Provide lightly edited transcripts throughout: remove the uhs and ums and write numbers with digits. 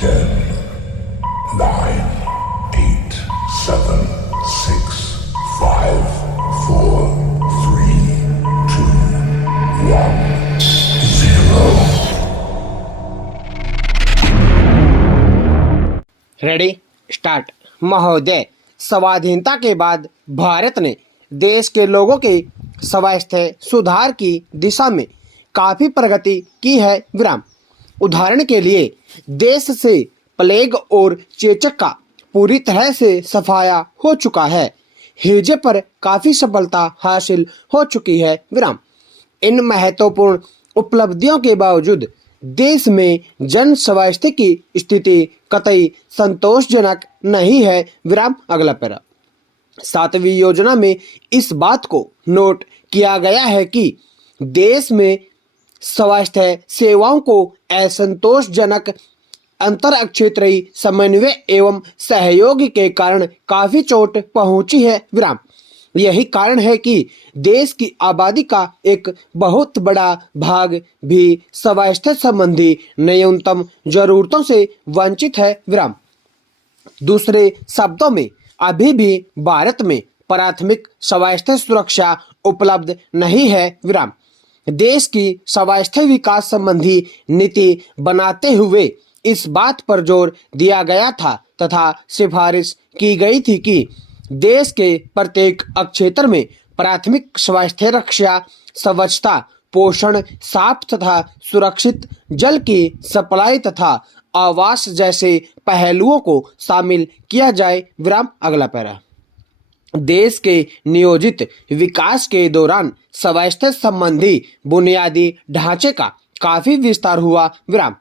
10, 9, 8, 7, 6, 5, 4, 3, 2, 1, 0. Ready start. महोदय, स्वाधीनता के बाद भारत ने देश के लोगों के स्वास्थ्य सुधार की दिशा में काफी प्रगति की है। विराम। उदाहरण के लिए देश से प्लेग और चेचक का पूरी तरह से सफाया हो चुका है। हैजे पर काफी सफलता हासिल हो चुकी है। विराम। इन महत्वपूर्ण उपलब्धियों के बावजूद देश में जन स्वास्थ्य की स्थिति कतई संतोषजनक नहीं है। विराम। अगला पैरा। 7वीं योजना में इस बात को नोट किया गया है कि देश में स्वास्थ्य सेवाओं को असंतोषजनक अंतर क्षेत्रीय समन्वय एवं सहयोग के कारण काफी चोट पहुंची है। विराम। यही कारण है कि देश की आबादी का एक बहुत बड़ा भाग भी स्वास्थ्य संबंधी न्यूनतम जरूरतों से वंचित है। विराम। दूसरे शब्दों में अभी भी भारत में प्राथमिक स्वास्थ्य सुरक्षा उपलब्ध नहीं है। विराम। देश की स्वास्थ्य विकास संबंधी नीति बनाते हुए इस बात पर जोर दिया गया था तथा सिफारिश की गई थी कि देश के प्रत्येक क्षेत्र में प्राथमिक स्वास्थ्य रक्षा, स्वच्छता, पोषण, साफ तथा सुरक्षित जल की सप्लाई तथा आवास जैसे पहलुओं को शामिल किया जाए। विराम। अगला पैरा। देश के नियोजित विकास के दौरान स्वास्थ्य संबंधी बुनियादी ढांचे का काफी विस्तार हुआ। विराम।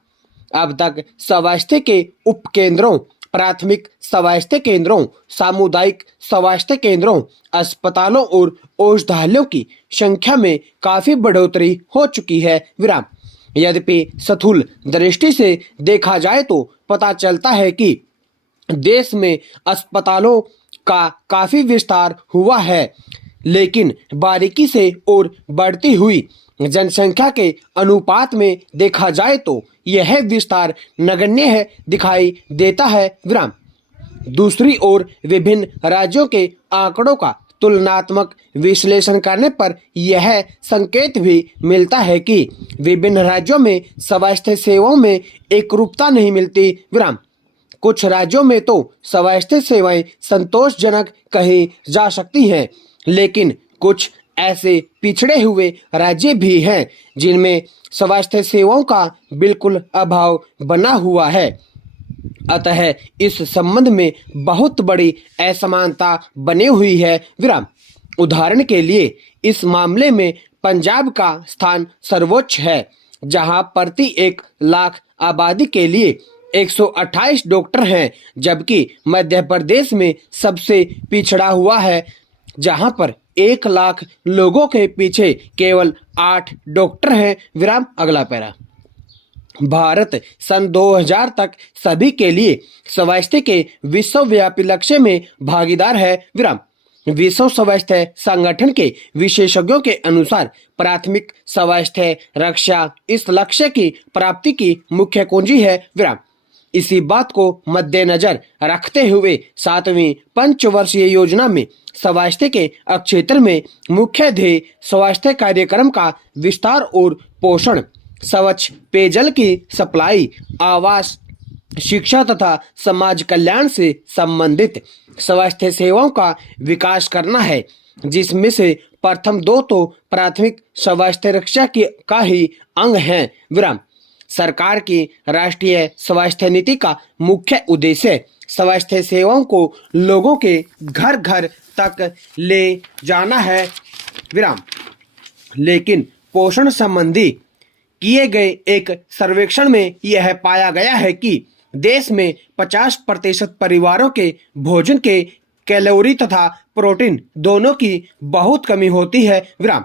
अब तक स्वास्थ्य के उपकेंद्रों, प्राथमिक स्वास्थ्य केंद्रों, सामुदायिक स्वास्थ्य केंद्रों, अस्पतालों और औषधालयों की संख्या में काफी बढ़ोतरी हो चुकी है। विराम। यद्यपि स्थूल दृष्टि से देखा जाए तो पता चलता है कि देश में अस्पतालों का काफी विस्तार हुआ है, लेकिन बारीकी से और बढ़ती हुई जनसंख्या के अनुपात में देखा जाए तो यह विस्तार नगण्य है दिखाई देता है। विराम। दूसरी ओर विभिन्न राज्यों के आंकड़ों का तुलनात्मक विश्लेषण करने पर यह संकेत भी मिलता है कि विभिन्न राज्यों में स्वास्थ्य सेवाओं में एकरूपता नहीं मिलती। विराम। कुछ राज्यों में तो स्वास्थ्य सेवाएं संतोषजनक कही जा सकती हैं, लेकिन कुछ ऐसे पिछड़े हुए राज्य भी हैं जिनमें स्वास्थ्य सेवाओं का बिल्कुल अभाव बना हुआ है। अतः इस संबंध में बहुत बड़ी असमानता बनी हुई है। विराम। उदाहरण के लिए इस मामले में पंजाब का स्थान सर्वोच्च है, जहां प्रति 1 लाख आबादी के लिए 128 डॉक्टर हैं, जबकि मध्य प्रदेश में सबसे पिछड़ा हुआ है, जहां पर 1 लाख लोगों के पीछे केवल 8 डॉक्टर हैं। विराम। अगला पैरा। भारत सन 2000 तक सभी के लिए स्वास्थ्य के विश्वव्यापी लक्ष्य में भागीदार है। विराम। विश्व स्वास्थ्य संगठन के विशेषज्ञों के अनुसार प्राथमिक स्वास्थ्य रक्षा इस लक्ष्य की प्राप्ति की मुख्य कुंजी है। विराम। इसी बात को मद्देनजर रखते हुए 7वीं पंचवर्षीय योजना में स्वास्थ्य के क्षेत्र में मुख्य ध्येय स्वास्थ्य कार्यक्रम का विस्तार और पोषण, स्वच्छ पेयजल की सप्लाई, आवास, शिक्षा तथा समाज कल्याण से संबंधित स्वास्थ्य सेवाओं का विकास करना है, जिसमें से प्रथम 2 तो प्राथमिक स्वास्थ्य रक्षा का ही अंग हैं। विराम। सरकार की राष्ट्रीय स्वास्थ्य नीति का मुख्य उद्देश्य स्वास्थ्य सेवाओं को लोगों के घर घर तक ले जाना है। विराम। लेकिन पोषण संबंधी किए गए एक सर्वेक्षण में यह पाया गया है कि देश में 50% परिवारों के भोजन के कैलोरी तथा प्रोटीन दोनों की बहुत कमी होती है। विराम।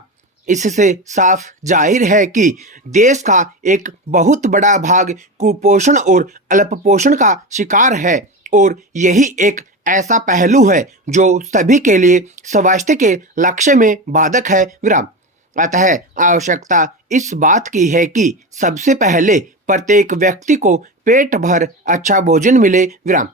इससे साफ जाहिर है कि देश का एक बहुत बड़ा भाग कुपोषण और अल्पपोषण का शिकार है, और यही एक ऐसा पहलू है जो सभी के लिए स्वास्थ्य के लक्ष्य में बाधक है। विराम। अतः आवश्यकता इस बात की है कि सबसे पहले प्रत्येक व्यक्ति को पेट भर अच्छा भोजन मिले। विराम।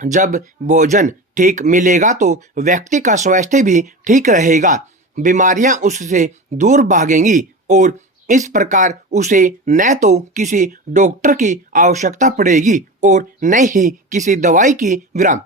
जब भोजन ठीक मिलेगा तो व्यक्ति का स्वास्थ्य भी ठीक रहेगा, बीमारियां उससे दूर भागेंगी और इस प्रकार उसे न तो किसी डॉक्टर की आवश्यकता पड़ेगी और न ही किसी दवाई की। विराम।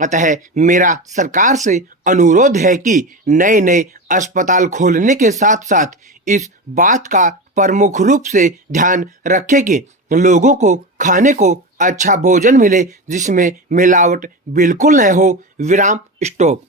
अतः मेरा सरकार से अनुरोध है कि नए नए अस्पताल खोलने के साथ साथ इस बात का प्रमुख रूप से ध्यान रखें कि लोगों को खाने को अच्छा भोजन मिले जिसमें मिलावट बिल्कुल न हो। विराम। स्टॉप।